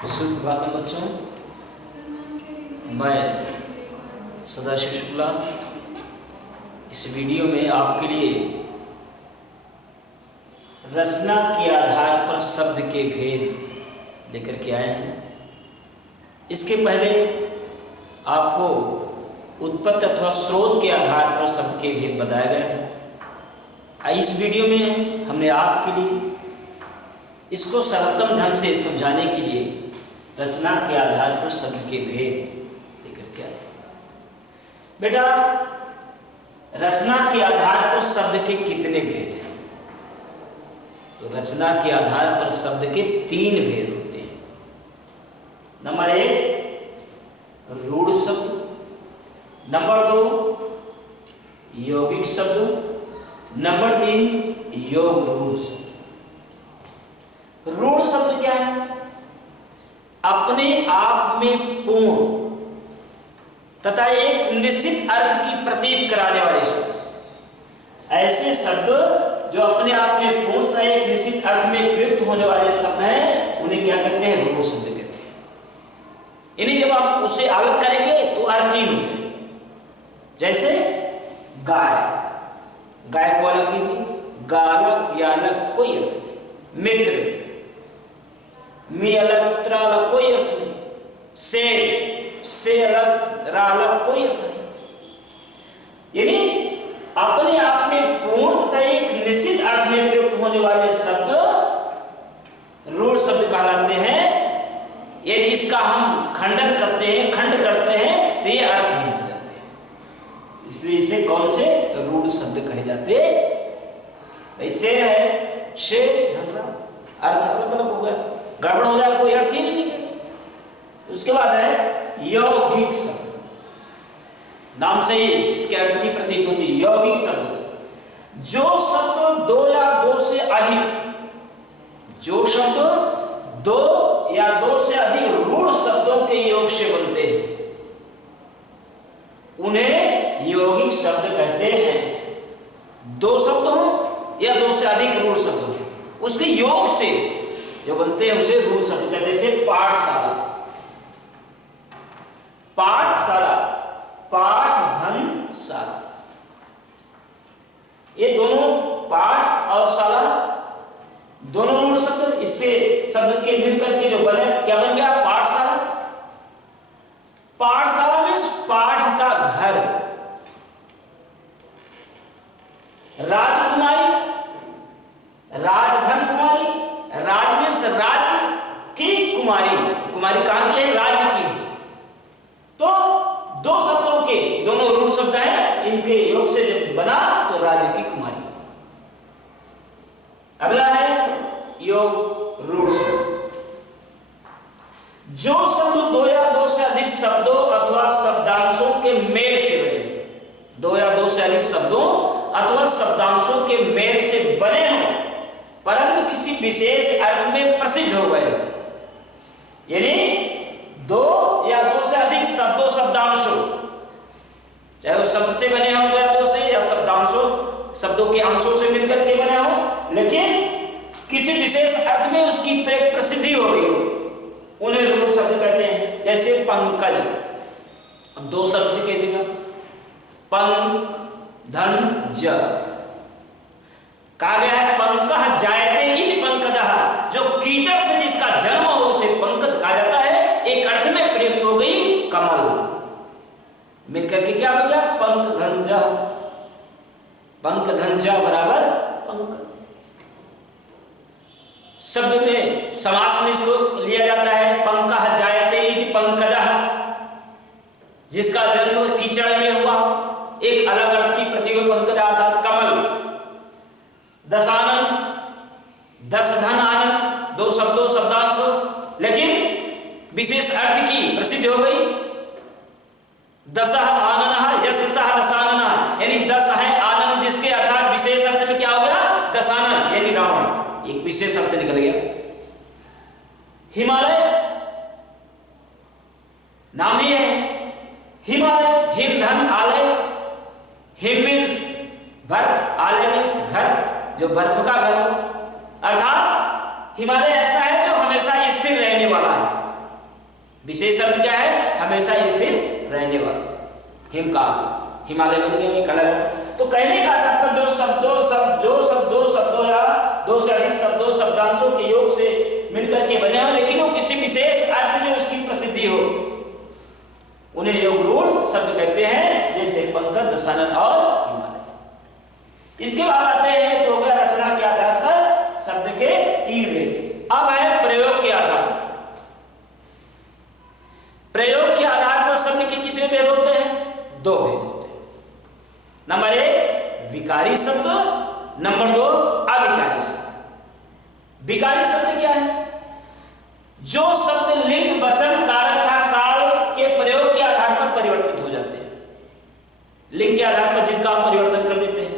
सुप्रभातम बच्चों, मैं सदाशिव शुक्ला इस वीडियो में आपके लिए रचना के आधार पर शब्द के भेद लेकर के आए हैं। इसके पहले आपको उत्पत्ति अथवा स्रोत के आधार पर शब्द के भेद बताया गया था। इस वीडियो में हमने आपके लिए इसको सरलतम ढंग से समझाने के लिए रचना के आधार पर शब्द के भेद लेकर के आए। बेटा, रचना के आधार पर शब्द के कितने भेद हैं? तो रचना के आधार पर शब्द के 3 भेद होते हैं। नंबर 1 रूढ़ शब्द, नंबर 2 यौगिक शब्द, नंबर 3 योग रूढ़ शब्द। रूढ़ शब्द क्या है? अपने आप में पूर्ण तथा एक निश्चित अर्थ की प्रतीत कराने वाले शब्द। ऐसे शब्द जो अपने आप में पूर्ण तथा एक निश्चित अर्थ में प्रयुक्त होने वाले शब्द हैं, उन्हें क्या कहते हैं? रूढ़ शब्द कहते हैं। इन्हें जब आप उसे अलग करेंगे तो अर्थहीन हो जाएंगे। जैसे गाय, गाय को अलग कीजिए, गालक या अलग कोई अर्थ नहीं। मित्र, मी अलग त्र अलग कोई अर्थ नहीं। से अलग रा अलग कोई अर्थ नहीं। यानी अपने आप में पूर्ण तथा एक निश्चित अर्थ में प्रयुक्त होने वाले शब्द रूढ़ शब्द कहलाते हैं। यदि इसका हम खंडन करते हैं, खंड करते हैं, तो ये अर्थहीन हो जाते हैं। इसलिए इसे कौन से रूढ़ शब्द कहे जाते? भाई शेर है, शेर धनरा, अर्थ अलग अलग हो गया, गड़बड़ हो जाएगा, कोई अर्थ ही नहीं निकलेगा। उसके बाद है यौगिक शब्द। नाम से ही इसके अर्थ की प्रतीत होती है। यौगिक शब्द जो शब्द 2 या 2 से अधिक, जो शब्द 2 या 2 से अधिक रूढ़ शब्दों के योग से बनते हैं, उन्हें यौगिक शब्द कहते हैं। 2 शब्द हो या 2 से अधिक रूढ़ शब्द हो, उसके योग से जो बनते हैं उसे रूढ़ शब्द कहते हैं। जैसे पाठशाला, पाठशाला, पाठ धन शाला, ये दोनों पाठ और शाला दोनों रूढ़ शब्द। इससे शब्द के मिलकर के जो बने, क्या बन गया? पाठशाला। पाठशाला में पाठ का घर। राजकुमारी, राजधन कुमारी, राज में राज्य की कुमारी, कुमारी कहां की है? राज्य की। तो 2 शब्दों के दोनों रूढ़ शब्द हैं, इनके योग से जब बना तो राज्य की कुमारी। अगला है योग रूढ़ शब्द। जो शब्द 2 या 2 से अधिक शब्दों अथवा शब्दांशों के मेल से बने, 2 या 2 से अधिक शब्दों अथवा शब्दांशों के मेल से बने हों, परंतु किसी विशेष अर्थ में प्रसिद्ध हो गए। यानी 2 या 2 से अधिक शब्दों शब्दांशों, चाहे वो शब्द से बने हों 2 या 2 से, या शब्दांशों शब्दों के अंशों से मिलकर के बने हों, लेकिन किसी विशेष अर्थ में उसकी प्रसिद्धि हो रही हो, उन्हें रूढ़ शब्द कहते हैं। जैसे पंकज, 2 शब्द से कैसे का? पंक धन ज कहा गया है। पंकज जायते ही पंकजः, जो कीचड़ से जिसका जन्म हो उसे पंकज कहा जाता है। एक अर्थ में प्रयुक्त हो गई कमल, मिलकर के क्या हो गया? पंकधंज। पंकधंज बराबर पंकज। शब्द में समास में इसको लिया जाता है। पंकः जायते ही पंकजः, जिसका जन्म कीचड़ में हुआ, एक अलग अर्थ की प्रतीक पंकज अर्थात कमल। दशानन, 10 धन आनंद, 2 शब्दों शब्दांश, लेकिन विशेष अर्थ की प्रसिद्ध हो गई। दशः आननः यस्सः दशाननः, यानी 10 है आनंद, जिसके अर्थात विशेष अर्थ में क्या हो गया? दशानन, यानी रावण, एक विशेष अर्थ निकल गया। हिमालय नाम ही है, हिमालय, हिम धन आलय, हिम मीन्स बर्फ, आलय मीन्स घर, जो बर्फ का घर हो। अर्थात हिमालय ऐसा है जो हमेशा स्थिर रहने वाला है। विशेष शब्द क्या है? हमेशा स्थिर रहने वाला। हिमकाल, हिमालय बन गए कलर। तो कहने का तात्पर्य जो शब्दों या दो से अधिक शब्दों शब्दांशों के योग से मिलकर के बने हो, लेकिन वो किसी विशेष अर्थ में उसकी प्रसिद्धि हो, उन्हें योग रूढ़ शब्द कहते हैं, जैसे पंकज, दशानन और हिमालय। इसके बाद आते हैं तो हो गया रचना के आधार पर शब्द के 3 भेद। अब है प्रयोग के आधार पर। प्रयोग के आधार पर शब्द के कितने भेद होते हैं? 2 भेद होते हैं। नंबर 1 विकारी शब्द, नंबर 2 अविकारी शब्द। विकारी शब्द क्या है? जो शब्द लिंग, वचन, कारक तथा काल के प्रयोग के आधार पर परिवर्तित हो जाते हैं। लिंग के आधार पर जिनका हम परिवर्तन कर देते हैं,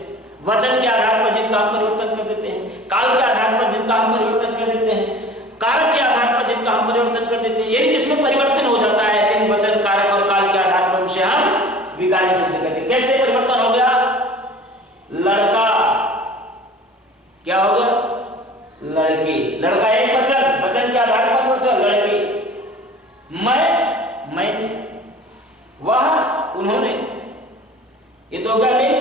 वचन के आधार पर जिनका हम परिवर्तन कर देते हैं, काल के आधार पर जिनका हम परिवर्तन कर देते हैं, कारक के आधार पर जिनका हम परिवर्तन कर देते हैं, यानी जिसमें परिवर्तन हो जाता है लिंग, वचन, कारक और काल के आधार पर, उसे हम विकारी शब्द कहते हैं। कैसे परिवर्तन हो गया? लड़का क्या हो गया? लड़के। लड़का एक वचन, वचन के आधार पर होता है लड़के। मैंने, वह, उन्होंने, ये तो होगा लिंग।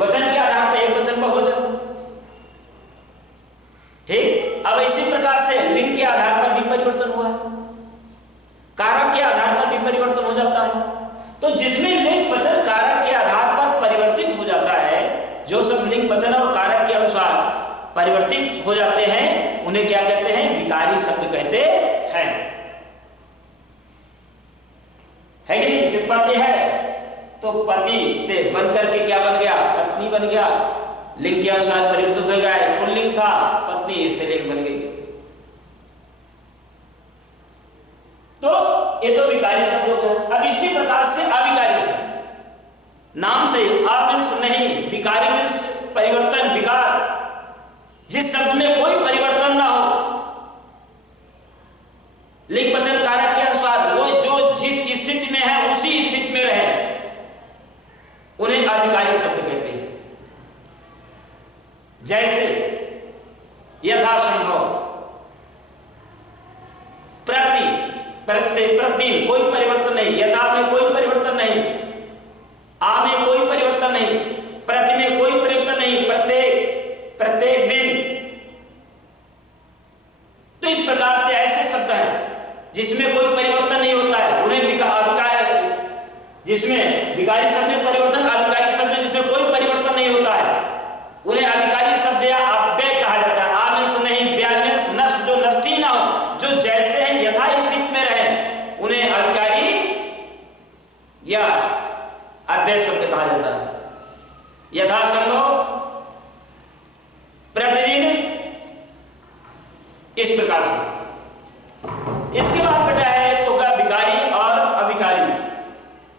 वचन के आधार पर एक वचन, बहुवचन। ठीक। अब इसी प्रकार से लिंग के आधार पर भी परिवर्तन हुआ है, कारक के आधार पर भी परिवर्तन हो जाता है। तो जिसमें लिंग, वचन, कारक के आधार पर परिवर्तित हो जाता है, जो सब लिंग, वचन और कारक के अनुसार परिवर्तित हो जाते हैं, उन्हें क्या कहते हैं? विकारी शब्द कहते हैं। है कि नहीं? सिर्फ पति है तो पति से बनकर के क्या बन गया? पत्नी बन गया। लिंग के अनुसार परिवर्तित हो गया। पुल्लिंग था, पत्नी स्त्रीलिंग बन गई। तो ये तो विकारी शब्द हो गया। अब इसी प्रकार से अविकारी शब्द, नाम से अ मीन्स नहीं, विकारी मीन्स परिवर्तन, विकार। जिस शब्द में कोई परिवर्तन ना हो, लिंग, वचन, कारक के अनुसार वो जो जिस स्थिति में है उसी स्थिति में रहे, उन्हें अविकारी शब्द कहते हैं। जैसे यथासंभव, प्रति से प्रतिदिन कोई परिवर्तन नहीं, यथा में कोई परिवर्तन नहीं, आ में कोई परिवर्तन नहीं, प्रति में कोई परिवर्तन नहीं, प्रत्येक दिन। तो इस प्रकार से ऐसे शब्द हैं जिसमें कोई परिवर्तन नहीं होता है, उन्हें अविकारी, जिसमें विकारी शब्द में परिवर्तन, अविकारी शब्द जिसमें कोई परिवर्तन नहीं होता है, उन्हें अविकारी शब्द या अव्यय कहा जाता है। आ मीन्स नहीं, व्या मीन्स नष्ट, जो नष्टी ना हो, जो जैसे हैं यथा स्थिति में रहे, उन्हें अविकारी या अव्यय शब्द कहा जाता है। यथासंभव, प्रतिदिन, इस प्रकार से। इसके बाद बेटा है तो होगा विकारी और अविकारी,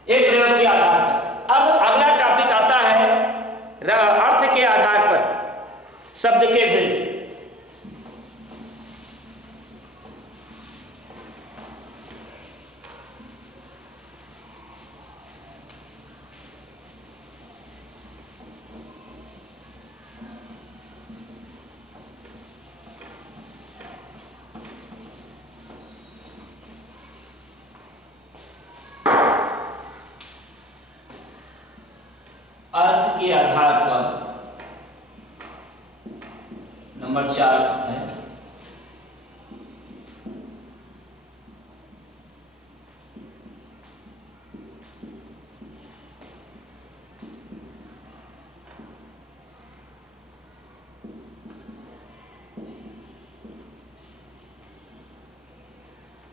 एक प्रयोग के आधार पर। अब अगला टॉपिक आता है अर्थ के आधार पर शब्द के भेद। अर्थ के आधार पर नंबर 4 है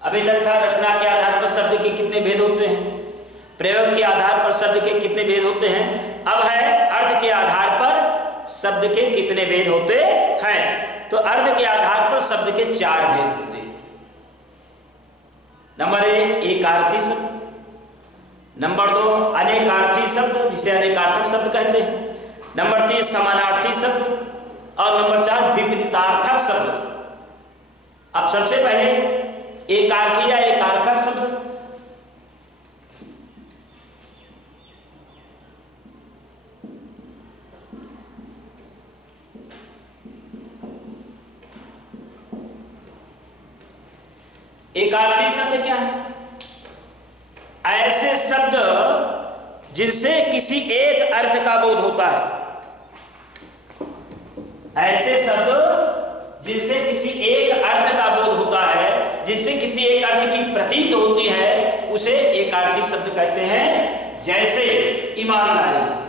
अभी तक था रचना के आधार पर शब्द के कितने भेद होते हैं, प्रयोग के आधार पर शब्द के कितने भेद होते हैं। अब है अर्थ के आधार पर शब्द के कितने भेद होते हैं। तो अर्थ के आधार पर शब्द के 4 भेद होते हैं। नंबर 1 एकार्थी शब्द, नंबर 2 अनेकार्थी शब्द जिसे अनेकार्थक शब्द कहते हैं, नंबर 3 समानार्थी शब्द और नंबर 4 विपरीतार्थक शब्द। अब सबसे पहले एकार्थी या एकार्थक शब्द। एकार्थी शब्द क्या है? ऐसे शब्द जिनसे किसी एक अर्थ का बोध होता है। ऐसे शब्द जिनसे किसी एक अर्थ का बोध होता है, जिससे किसी एक अर्थ की प्रतीत होती है, उसे एकार्थी शब्द कहते हैं। जैसे ईमानदारी,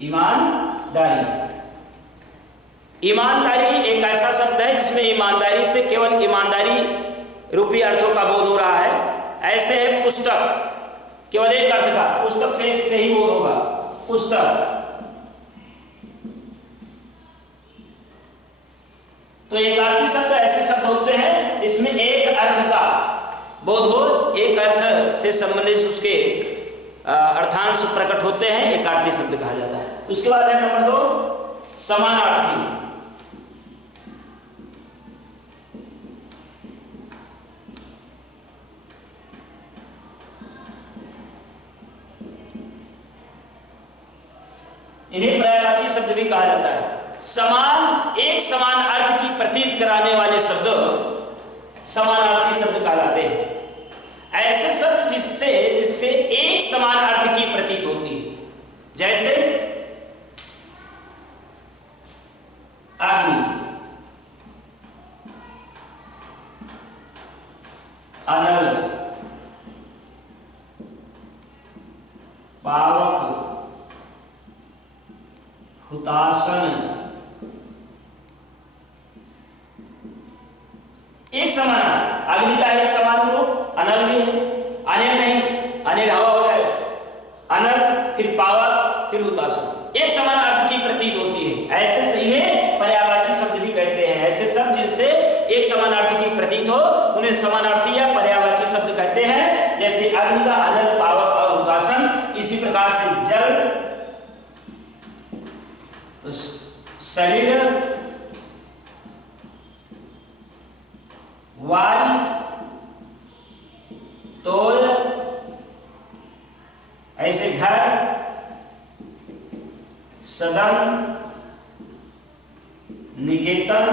ईमानदारी। ईमानदारी एक ऐसा शब्द है जिसमें ईमानदारी से केवल ईमानदारी रूपी अर्थों का बोध हो रहा है। ऐसे है पुस्तक, केवल एक अर्थ का, पुस्तक से ही बोध होगा, पुस्तक। तो एकार्थी शब्द ऐसे शब्द होते हैं जिसमें एक अर्थ का बोध हो, एक अर्थ से संबंधित उसके अर्थांश प्रकट होते हैं, एकार्थी शब्द कहा जाता है। उसके बाद है नंबर 2 समानार्थी। इन्हें पर्यायवाची शब्द भी कहा जाता है। समान, एक समान अर्थ की प्रतीत कराने वाले शब्द समानार्थी शब्द कहलाते हैं। ऐसे शब्द जिससे एक समान अर्थ की प्रतीत होती है, जैसे अग्नि, अनल, पावक, हुतासन। एक समान, अग्नि का एक समान रूप, अनल भी है, अनिल नहीं, अनिल हवा हो जाए, अनल फिर पावक फिर हुतासन, एक समान अर्थ की प्रतीत होती है। ऐसे इन्हें पर्यायवाची शब्द भी कहते हैं। ऐसे शब्द जिनसे एक समान अर्थ की प्रतीत हो उन्हें समानार्थी या पर्यायवाची शब्द कहते हैं। जैसे अग्नि का अनल, पावक और हुतासन। इसी प्रकार से जल, तो शरीर, वायु, तोल, ऐसे घर, सदन, निकेतन,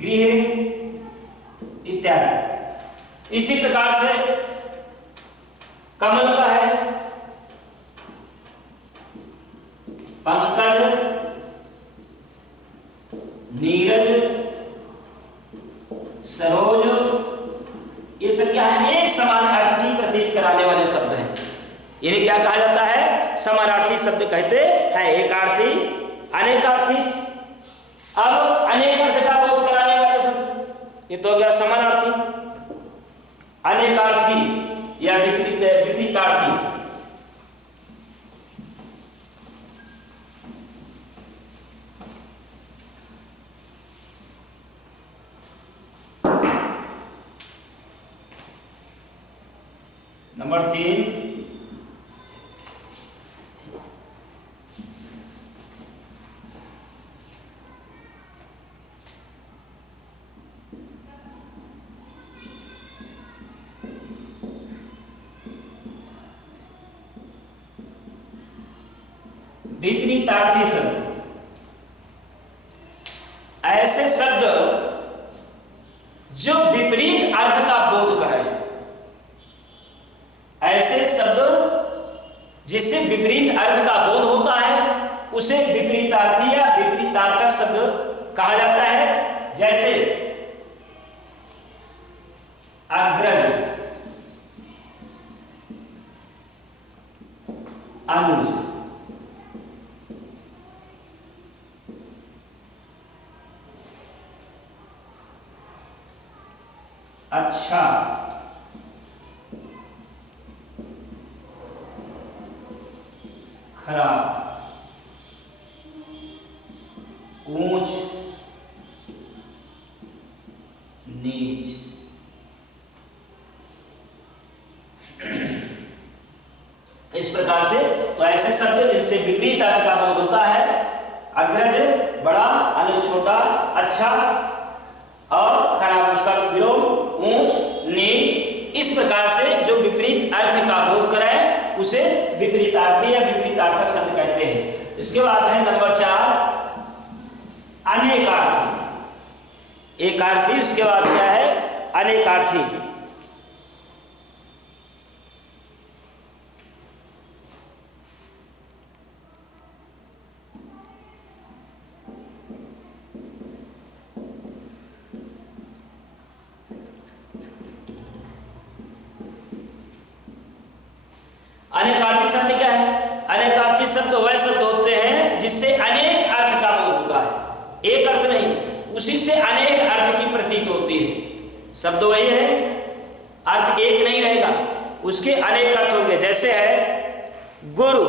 गृह इत्यादि। इसी प्रकार से कमल का है पंकज, नीरज, सरोज। ये सब क्या है? एक समान अर्थ की प्रतीत कराने वाले शब्द हैं। इन्हें क्या कहा जाता है? समानार्थी शब्द कहते हैं। एकार्थी, अनेकार्थी। अब अनेक अर्थ का बोध कराने वाले शब्द, ये तो क्या समानार्थी, अनेकार्थी या विपरीतार्थी। नंबर 3 विपरीतार्थी शब्द। ऐसे शब्द जो विपरीत अर्थ का बोध कराए। ऐसे शब्द जिससे विपरीत अर्थ का बोध होता है उसे विपरीतार्थी या विपरीतार्थक शब्द कहा जाता है। जैसे अग्रज, अनुज, अच्छा, खराब, ऊंच, नीच। इस प्रकार से तो ऐसे शब्द जिनसे विपरीत अर्थ का बोध होता है अग्रज बड़ा, अनु छोटा, अच्छा और खराब उसका विलोम, ऊंच नीच। इस प्रकार से जो विपरीत अर्थ का बोध कराए उसे विपरीतार्थी या विपरीतार्थक शब्द कहते हैं। इसके बाद है नंबर 4 अनेकार्थी। एकार्थी, उसके बाद क्या है अनेकार्थी। अनेकार्थी शब्द क्या है? अनेकार्थी शब्द वह शब्द होते हैं जिससे अनेक अर्थ का बोध होता है, एक अर्थ नहीं, उसी से अनेक अर्थ की प्रतीत होती है। शब्द वही है, अर्थ एक नहीं रहेगा, उसके अनेक अर्थ होंगे। जैसे है गुरु,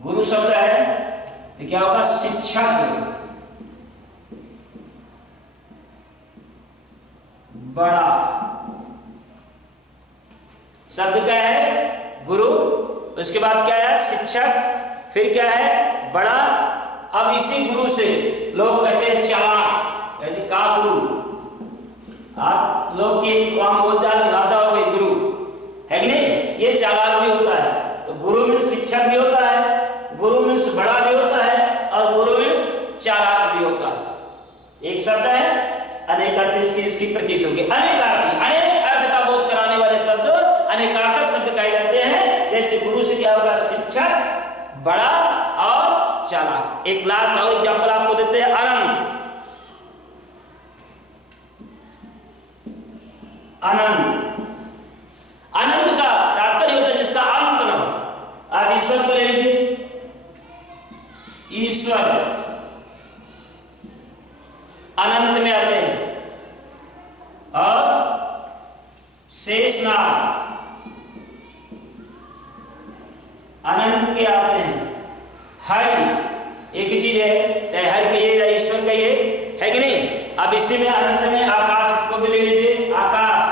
गुरु शब्द है तो क्या होगा शिक्षक, बड़ा शब्द क्या है गुरु, उसके बाद क्या है शिक्षक, फिर क्या है बड़ा। अब इसी गुरु से लोग कहते हैं चालाक, यानी का गुरु। आप लोग की आम बोलचाल भाषा हो गई गुरु, है कि नहीं? ये चालाक भी होता है। तो गुरु मीन्स शिक्षक भी होता है, गुरु मीन्स बड़ा भी होता है और गुरु मीन्स चालाक भी होता है। एक शब्द है अनेक अर्थ इसकी प्रतीत होगी। अनेकार्थी, अनेक अर्थ का बोध कराने वाले शब्द अनेकार्थक शब्द कहे जाते हैं। जैसे गुरु से क्या होगा शिक्षक, बड़ा और चालाक। एक लास्ट और एग्जांपल आपको देते हैं अनंत। अनंत, अनंत का तात्पर्य होता है जिसका अंत न हो। आप ईश्वर को ले लीजिए, ईश्वर अनंत में आते हैं और शेषनाग अनंत के आते हैं। हरि एक ही चीज है, चाहे हरि कहिए या ईश्वर कहिए, है कि नहीं? अब इसी में अनंत में आकाश को भी ले लीजिए, आकाश,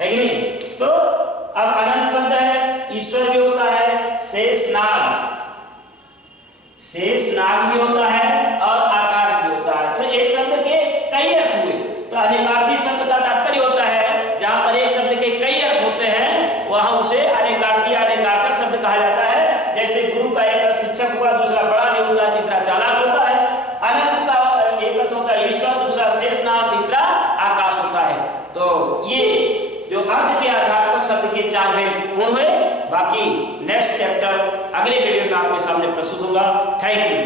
है कि नहीं? तो अब अनंत शब्द है, ईश्वर भी होता है, शेषनाग, शेषनाग भी होता है और आकाश भी होता है। तो एक शब्द के कई अर्थ हुए। तो अनेकार्थी शब्द का तात्पर्य होता है जहां पर एक शब्द के कई अर्थ होते हैं वहां उसे अनेकार्थी या अनेकार्थक शब्द कहा जाता है। जैसे गुरु का एक अर्थ शिक्षक हुआ, दूसरा बड़ा भी होता है, तीसरा चालाक होता है। अनंत का एक अर्थ होता है ईश्वर, दूसरा शेषनाग, तीसरा आकाश होता है। तो ये जो अर्थ के आधार पर शब्द के 4 भेद पूर्ण हुए। बाकी नेक्स्ट चैप्टर अगले वीडियो में आपके सामने प्रस्तुत होगा। Thank you.